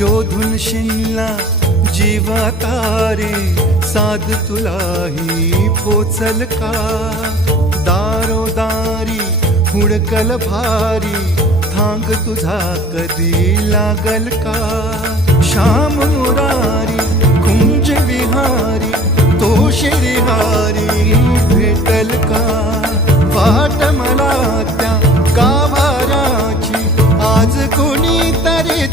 शोधून शिनला जीवा तारे, साध तुलाही पोचल का? दारोदारी हुडकल भारी, थांग तुझा कधी लागल का? श्याम मुरारी कुंज विहारी, तो शिरिहारी भेटल का? वाट मला त्या गाभाऱ्याची, आज कोणी तरी